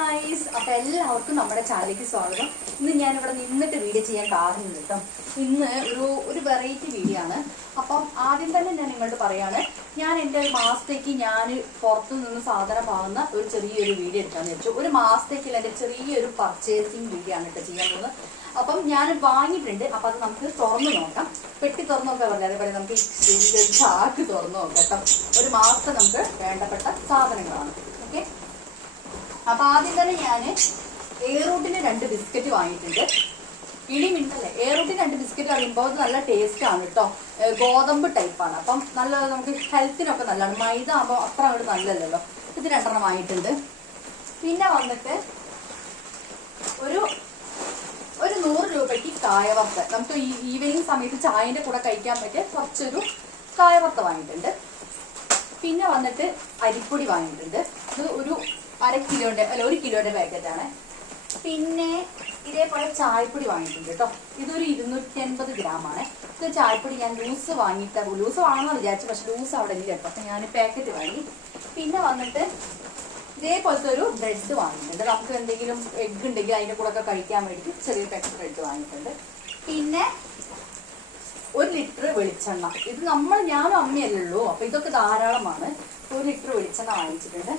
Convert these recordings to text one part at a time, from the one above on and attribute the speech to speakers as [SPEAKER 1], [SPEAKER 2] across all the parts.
[SPEAKER 1] Guys അപ്പൊ എല്ലാവർക്കും നമ്മുടെ ചാനലിലേക്ക് സ്വാഗതം. ഇന്ന് ഞാൻ ഇവിടെ നിന്നിട്ട് വീഡിയോ ചെയ്യാൻ കാരണം കേട്ടോ. ഇന്ന് ഒരു ഒരു വെറൈറ്റി വീഡിയോ ആണ്. അപ്പം ആദ്യം തന്നെ ഞാൻ നിങ്ങളോട് പറയാണ് ഞാൻ എന്റെ മാസത്തേക്ക് ഞാൻ പുറത്തു നിന്ന് സാധനം വാങ്ങുന്ന ഒരു ചെറിയൊരു വീഡിയോ എടുക്കാന്ന് വെച്ചു ഒരു മാസത്തേക്കുള്ള എന്റെ ചെറിയൊരു പർച്ചേസിങ് വീഡിയോ ആണ് കേട്ടോ ചെയ്യാൻ പോകുന്നത്. അപ്പം ഞാൻ വാങ്ങിയിട്ടുണ്ട്. അപ്പൊ അത് നമുക്ക് തുറന്നു നോക്കാം. പെട്ടി തുറന്നു നോക്കാൻ പറഞ്ഞത് അതേപോലെ നമുക്ക് ചാക്ക് തുറന്നു നോക്കാം കേട്ടോ. ഒരു മാസത്തെ നമുക്ക് വേണ്ടപ്പെട്ട സാധനങ്ങളാണ്. ഓക്കെ അപ്പൊ ആദ്യം തന്നെ ഞാൻ എയറൂട്ടിന് രണ്ട് ബിസ്ക്കറ്റ് വാങ്ങിയിട്ടുണ്ട്. ഇടി എയർ എയറൂട്ടിന് രണ്ട് ബിസ്ക്കറ്റ് പറയുമ്പോൾ നല്ല ടേസ്റ്റ് ആണ് കേട്ടോ ഗോതമ്പ് ടൈപ്പാണ് അപ്പം നല്ല നമുക്ക് ഹെൽത്തിനൊക്കെ നല്ലതാണ്. മൈദ ആകുമ്പോൾ അത്ര അങ്ങോട്ട് നല്ലതല്ലോ ഇത് രണ്ടെണ്ണം വാങ്ങിയിട്ടുണ്ട്. പിന്നെ വന്നിട്ട് ഒരു ഒരു നൂറ് രൂപയ്ക്ക് കായവറുത്ത് നമുക്ക് ഈ ഈവനിങ് സമയത്ത് ചായന്റെ കൂടെ കഴിക്കാൻ പറ്റിയ കുറച്ചൊരു കായവറുത്ത് വാങ്ങിയിട്ടുണ്ട്. പിന്നെ വന്നിട്ട് അരിപ്പൊടി വാങ്ങിയിട്ടുണ്ട്. ഇത് ഒരു അര കിലോന്റെ അല്ല ഒരു കിലോന്റെ പാക്കറ്റ് ആണ്. പിന്നെ ഇതേപോലെ ചായപ്പൊടി വാങ്ങിയിട്ടുണ്ട് കേട്ടോ ഇതൊരു ഇരുന്നൂറ്റി അൻപത് ആണ്. ഇത് ചായപ്പൊടി ഞാൻ ലൂസ് വാങ്ങിയിട്ട് ലൂസ് വാങ്ങണമെന്ന് വിചാരിച്ചു പക്ഷെ ലൂസ് അവിടെ ഇല്ല അപ്പൊ ഞാൻ പാക്കറ്റ് വാങ്ങി. പിന്നെ വന്നിട്ട് ഇതേപോലത്തെ ഒരു ബ്രെഡ് വാങ്ങിയിട്ടുണ്ട്. നമുക്ക് എന്തെങ്കിലും എഗ് ഉണ്ടെങ്കിൽ അതിന്റെ കൂടെ ഒക്കെ കഴിക്കാൻ വേണ്ടി ചെറിയ പാക്കറ്റ് ബ്രെഡ് വാങ്ങിയിട്ടുണ്ട്. പിന്നെ ഒരു ലിറ്റർ വെളിച്ചെണ്ണ. ഇത് നമ്മൾ ഞാനും അമ്മയല്ലേ ഉള്ളൂ. അപ്പൊ ഇതൊക്കെ ധാരാളമാണ്. ഒരു ലിറ്റർ വെളിച്ചെണ്ണ വാങ്ങിച്ചിട്ടുണ്ട്.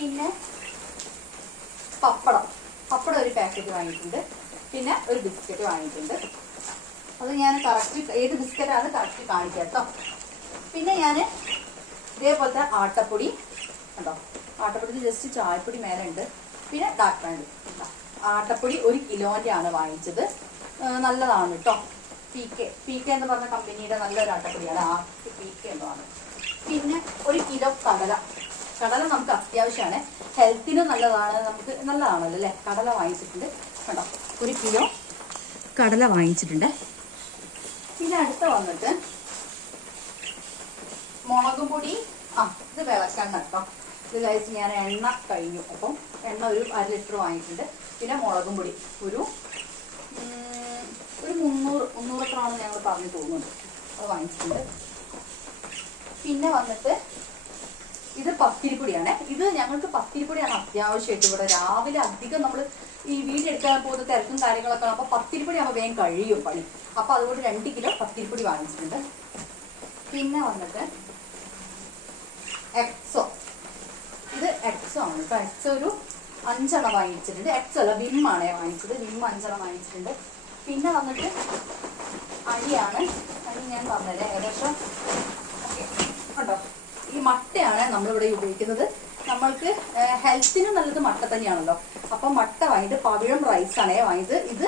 [SPEAKER 1] പിന്നെ പപ്പടം. പപ്പടം ഒരു പാക്കറ്റ് വാങ്ങിയിട്ടുണ്ട്. പിന്നെ ഒരു ബിസ്ക്കറ്റ് വാങ്ങിയിട്ടുണ്ട്. അത് ഞാൻ കറക്റ്റ് ഏത് ബിസ്ക്കറ്റാണ് കറക്റ്റ് കാണിക്കാം കേട്ടോ പിന്നെ ഞാൻ ഇതേപോലത്തെ ആട്ടപ്പൊടി ഉണ്ടോ ആട്ടപ്പൊടി ജസ്റ്റ് ചായപ്പൊടി മേലെ ഉണ്ട്. പിന്നെ ഡാർക്ക് പാൻഡ് ആട്ടപ്പൊടി ഒരു കിലോന്റെ ആണ് വാങ്ങിച്ചത്. നല്ലതാണ് കേട്ടോ പി കെ പി കെ എന്ന് പറഞ്ഞ കമ്പനിയുടെ നല്ലൊരു ആട്ടപ്പൊടിയാണ്. ആ പി കെ എന്നാണ് പിന്നെ ഒരു കിലോ കടല. കടല നമുക്ക് അത്യാവശ്യമാണ്. ഹെൽത്തിന് നല്ലതാണ്. നമുക്ക് നല്ലതാണല്ലോ അല്ലേ? കടല വാങ്ങിച്ചിട്ടുണ്ട്. കണ്ടോ? ഒരു കിലോ കടല വാങ്ങിച്ചിട്ടുണ്ട്. പിന്നെ അടുത്ത വന്നിട്ട് മുളകും പൊടി. ആ ഇത് വിളക്കെണ്ണ കേട്ടോ ഇത് കഴിച്ച് ഞാൻ എണ്ണ കഴിഞ്ഞു. അപ്പം എണ്ണ ഒരു അര ലിറ്റർ വാങ്ങിയിട്ടുണ്ട്. പിന്നെ മുളകും പൊടി. ഒരു ഒരു മുന്നൂറ് മുന്നൂറ് എത്ര ആണെന്ന് ഞങ്ങൾ പറഞ്ഞു തോന്നുന്നുണ്ട്. അത് വാങ്ങിച്ചിട്ടുണ്ട്. പിന്നെ വന്നിട്ട് ഇത് പത്തിരിപ്പൊടിയാണ്. ഇത് ഞങ്ങൾക്ക് പത്തിരിപ്പൊടിയാണ് അത്യാവശ്യമായിട്ട് ഇവിടെ. രാവിലെ അധികം നമ്മൾ ഈ വീടെടുക്കാൻ പോകുന്ന തിരക്കും കാര്യങ്ങളൊക്കെ അപ്പൊ പത്തിരിപ്പൊടി ആകുമ്പോൾ വേഗം കഴിയും പണി. അപ്പൊ അതുകൊണ്ട് രണ്ട് കിലോ പത്തിരിപ്പൊടി വാങ്ങിച്ചിട്ടുണ്ട്. പിന്നെ വന്നിട്ട് എക്സോ ഇത് എക്സോ ആണ് കേട്ടോ. എക്സോ ഒരു അഞ്ചെണ്ണം വാങ്ങിച്ചിട്ടുണ്ട്. എക്സോ അല്ല വിം ആണ് വാങ്ങിച്ചത്. വിം അഞ്ചെണ്ണം വാങ്ങിച്ചിട്ടുണ്ട്. പിന്നെ വന്നിട്ട് അരിയാണ്. അരി ഞാൻ പറഞ്ഞത് ഏകദേശം ഓക്കെ കണ്ടോ ഈ മട്ടയാണ് നമ്മളിവിടെ ഉപയോഗിക്കുന്നത് നമ്മൾക്ക് ഹെൽത്തിന് നല്ലത് മട്ട തന്നെയാണല്ലോ. അപ്പൊ മട്ട വാങ്ങിയിട്ട് പവിഴം റൈസ് ആണ് വാങ്ങിയത്. ഇത്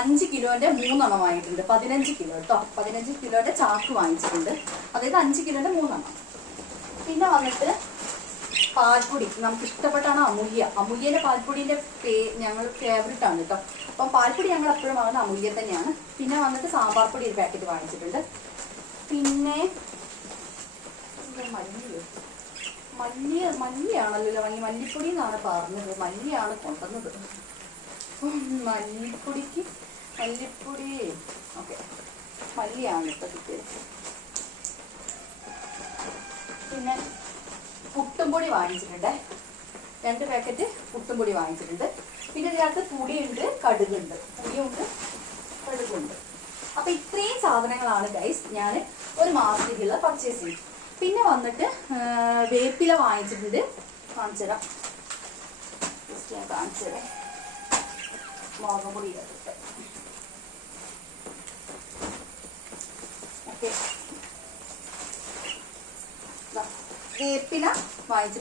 [SPEAKER 1] അഞ്ച് കിലോന്റെ മൂന്നെണ്ണം വാങ്ങിയിട്ടുണ്ട്. പതിനഞ്ച് കിലോ കേട്ടോ പതിനഞ്ച് കിലോന്റെ ചാക്ക് വാങ്ങിച്ചിട്ടുണ്ട്. അതായത് അഞ്ച് കിലോന്റെ മൂന്നെണ്ണം. പിന്നെ വന്നിട്ട് പാൽപ്പൊടി. നമുക്ക് ഇഷ്ടപ്പെട്ടാണ് അമൂല്യ. അമൂല്യന്റെ പാൽപ്പൊടിന്റെ പേ ഞങ്ങൾ ഫേവറേറ്റ് ആണ് കേട്ടോ അപ്പം പാൽപ്പൊടി ഞങ്ങൾ എപ്പോഴും വാങ്ങുന്നത് അമൂല്യ തന്നെയാണ്. പിന്നെ വന്നിട്ട് സാമ്പാർ പൊടി ഒരു പാക്കറ്റ് വാങ്ങിച്ചിട്ടുണ്ട്. പിന്നെ ഇത് മല്ലി മല്ലി മല്ലിയാണല്ലോ വാങ്ങി. മല്ലിപ്പൊടി എന്നാണ് പറഞ്ഞത്. മല്ലിയാണ് കൊണ്ടുവന്നത്. മല്ലിപ്പൊടിക്ക് മല്ലിപ്പൊടി. ഓക്കെ. മല്ലിയാണ് ഇപ്പൊ കിട്ടിയത്. പിന്നെ പുട്ടുംപൊടി വാങ്ങിച്ചിട്ടുണ്ട്. രണ്ട് പാക്കറ്റ് പുട്ടുംപൊടി വാങ്ങിച്ചിട്ടുണ്ട്. പിന്നെ ഇതിനകത്ത് പുടിയുണ്ട് കടുകുണ്ട്. പുടിയുണ്ട് കടുകുണ്ട്. അപ്പൊ ഇത്രയും സാധനങ്ങളാണ് ഗൈസ് ഞാൻ ഒരു മാസത്തേക്കുള്ള പർച്ചേസ് ചെയ്യും പിന്നെ വന്നിട്ട് വേപ്പില വാങ്ങിച്ചിട്ടുണ്ട്. കാണിച്ചുതരാം. ജസ്റ്റ് ഞാൻ പൊടി ഇട്ടിട്ട്. ഓക്കെ. വേപ്പില വാങ്ങിച്ചിട്ടുണ്ട്.